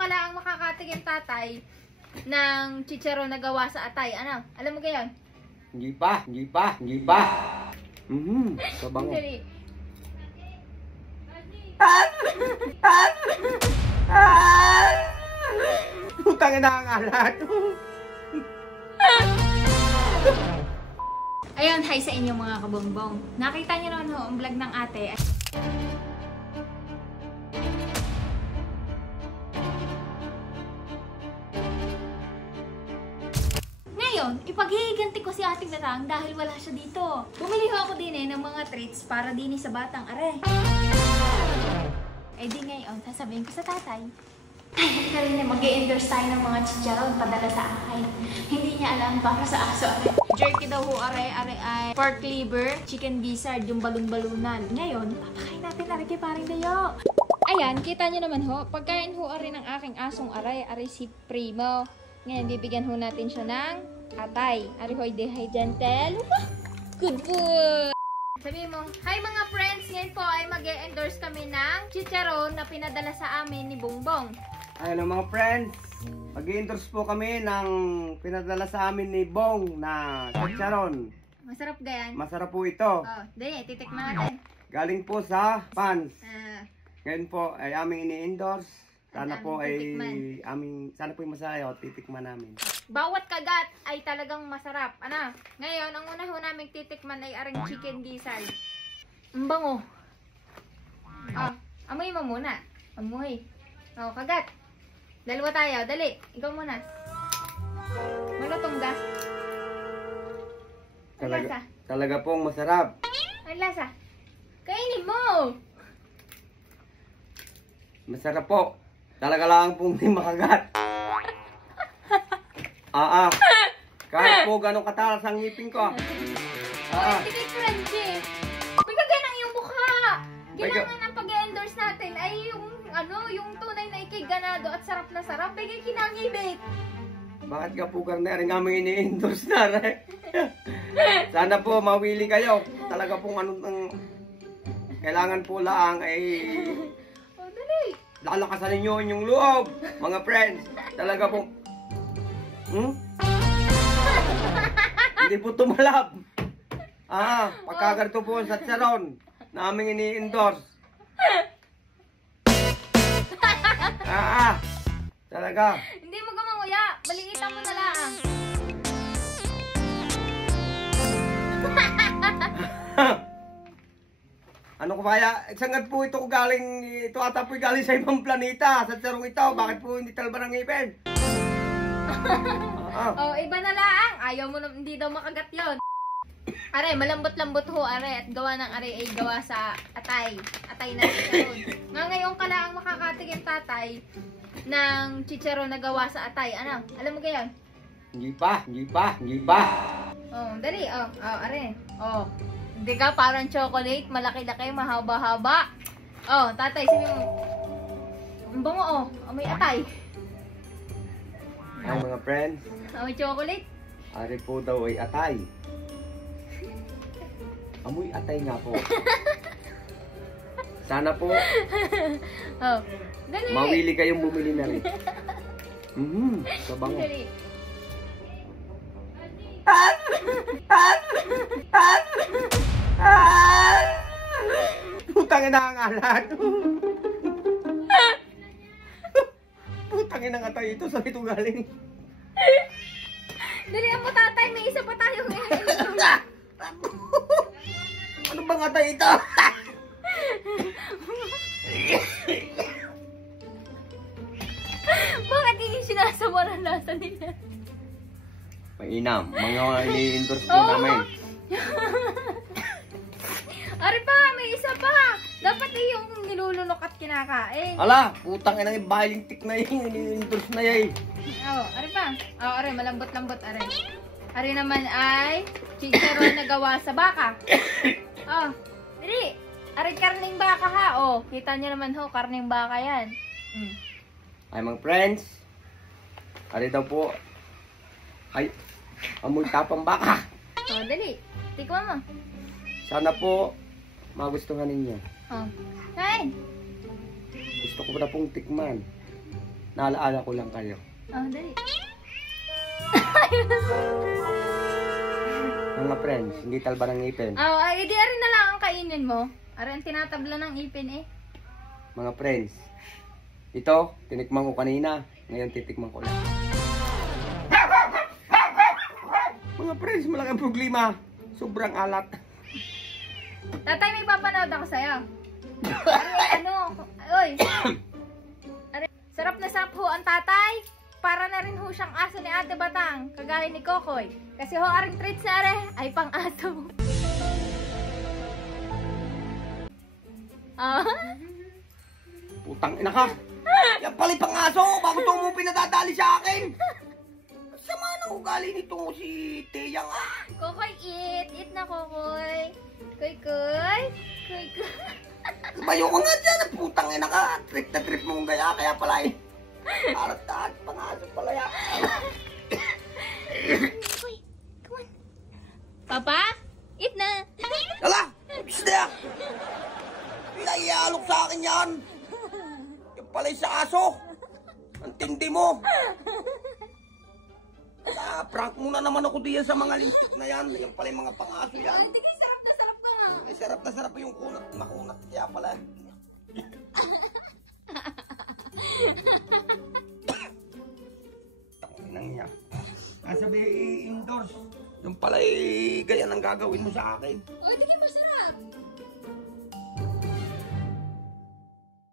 kalaang makakatikim tatay ng chicharon na gawa sa atay. Ano? Alam mo gayon? Hindi pa. Sabango. Dali. Putang ina ang alat. Ayun, hi sa inyo mga kabongbong. Nakita niyo naman ho ang vlog ng ate. Ngayon, ipaghihiganti ko si ating Datang dahil wala siya dito. Bumili ho ako din ng mga treats para din sa batang are. Eh di ngayon, sasabihin ko sa tatay. Ay, rin niya mag-i-endorse tayo ng mga chicharon padala sa akin. Hindi niya alam para sa aso are. Jerky daw ho are ay pork liver, chicken gizzard, yung balon-balunan. Ngayon, papakain natin are kay paring Dayo. Ayan, kita niyo naman ho, pagkain ho are ng aking asong are si Primo. Ngayon, bibigyan ho natin siya ng atay. Are ho, hi gentle. Good food! Sabi mo, hi mga friends! Ngayon po ay mag-e-endorse kami ng chicharon na pinadala sa amin ni Bongbong. Ayun mga friends, mag-i-endorse po kami ng pinadala sa amin ni Bong na chicharon. Masarap gayan? Masarap po ito. Oh, dali, titikman natin. Galing po sa Pans. Ngayon Ngayon po ay aming ini-endorse. Sana po ay titikman. sana po yung masaya o titikman namin. Bawat kagat ay talagang masarap. Ano? Ngayon, ang una ho namin titikman ay aring chicken gizzard. Ang bango. Oh, amoy mo muna. Amoy. Oh, kagat. Dalawa tayo. Dali. Ikaw muna. Malutong ga. Ang lasa. Talaga pong masarap. Ang lasa. Kainin mo. Masarap po. Talaga lang pong hindi makagat. Kahit po ganun katalas ang ngipin ko. Hindi crunchy. Pagkagan ang iyong mukha. Kailangan ang pag-endorse natin ay yung tunay na ikiganado at sarap na sarap. Bigay kinangibig. Bakit ka po karne? Rin aming ini-endorse na rin. Sana po mawili kayo. Talaga pong kailangan po lang ay dali. lalakasan ninyo yung loob. Mga friends. Talaga pong hindi po tumalab. Pagkagarito po sa chicharon na aming ini-endorse. Talaga. Hindi mo gamanguya. Baliitan mo na lang. Ano ko kaya? Sangad po ito galing, ito ata po galing sa ibang planeta. Sa chicharong ito, bakit po hindi talba ng ngipin? Iba na lang. Ayaw mo na, hindi daw makagat yon. Are, malambot-lambot ho, are. At gawa ng are ay gawa sa atay. Atay na chicharon. Ngayon ka lang makakatikim tatay ng chicharon na gawa sa atay. Ano? Alam mo gayon? Hindi pa. Oh, dali. Are. Hindi ka parang chocolate. Malaki-laki, mahaba-haba. Tatay, sabi mo. Ang bango, amoy atay. Ay mga friends, Amoy chocolate. ari po daw ay atay. Amoy atay nga po. Sana po Dali. mawili kayong bumili na rin. Sabango. Dali. Putang ina ang alat. Putang ina nga tayo ito. Saan ito galing? Dali mo tatay, may isa pa tayo ngayon. Ano ba nga tayo ito? Bakit hindi sinasama ng lasa nila? Mainam. Mga ini-endorse po namin. Ari pa, may isa pa. Dapat yung nilulunok at kinakain. Ala, putang ina yung baling tik na yung ini-endorse na yan. Ari pa. Ari, malambot-lambot, ari. Ari naman ay chicharon na gawa sa baka. Dali. Ari, karning baka ha. Kita niyo naman ho, karning baka yan. Ay mga friends, ari daw po ay amoy tapang baka. Dali. Tikman mo. Sana po magustuhan ninyo. Kain. Gusto ko na pong tikman. Naalaala ko lang kayo. Oh, dali. Mga friends, hindi talba ng ngipin. Oh, ay, di rin na lang ang kainin mo. Ari ang tinatabla ng ipin eh. Mga friends, ito, tinikman ko kanina. Ngayon titikman ko lang. Mga friends, malaking problema. Sobrang alat. Tatay, may papanood ako sa'yo. Ari, oy. Ari, sarap na sarap ho ang tatay. Para na rin ho siyang aso ni Ate Batang, kagaya ni Kokoy. Kasi ho, aring treats na are ay pang aso. Ah? Putang ina ka. Yan pala pang aso. Bakit ito mo pinadadali sa akin? Sama na ugali nito si Teyang ah. Kokoy, eat. Eat na, Kokoy. Koy. Lumayo ka nga dyan. Putang ina ka. Trip na trip mong gaya. Kaya pala eh. Arat-arat pang aso pala yan. Koy, come on. Papa, eat na. Lala! Bisda! Pinaialok sa akin yan. Yan pala sa aso. Ang tindi mo. Prank muna naman ako diyan sa mga lintik na yan. Yan pala yung mga pang-aso yan. Ay, tigay, sarap na sarap ka nga. Ay, sarap na sarap yung kunat. Makunat kaya pala. Tanginang niya. Sabi indoors. Yung pala ganyan ang gagawin mo sa akin. Uy, tigay, masarap.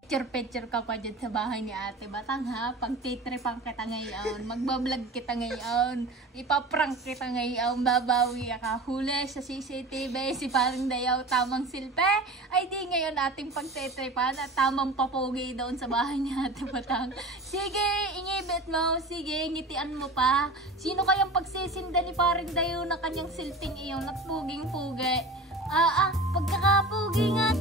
Picture ka pa dyan sa bahay ni Ate Batang ha. Pag-titripang kita ngayon, magbablog kita ngayon, ipaprank kita ngayon, babawi ka. Huli sa CCTV, si Paring Dayaw tamang silpe. Ay di ngayon ating pag-titripan at tamang papogi doon sa bahay ni Ate Batang. Sige, ingibit mo. Sige, ngitian mo pa. Sino kayang pagsisinda ni Paring Dayaw na kanyang silping iyon at puging-pugi? Pagkakapugi nga.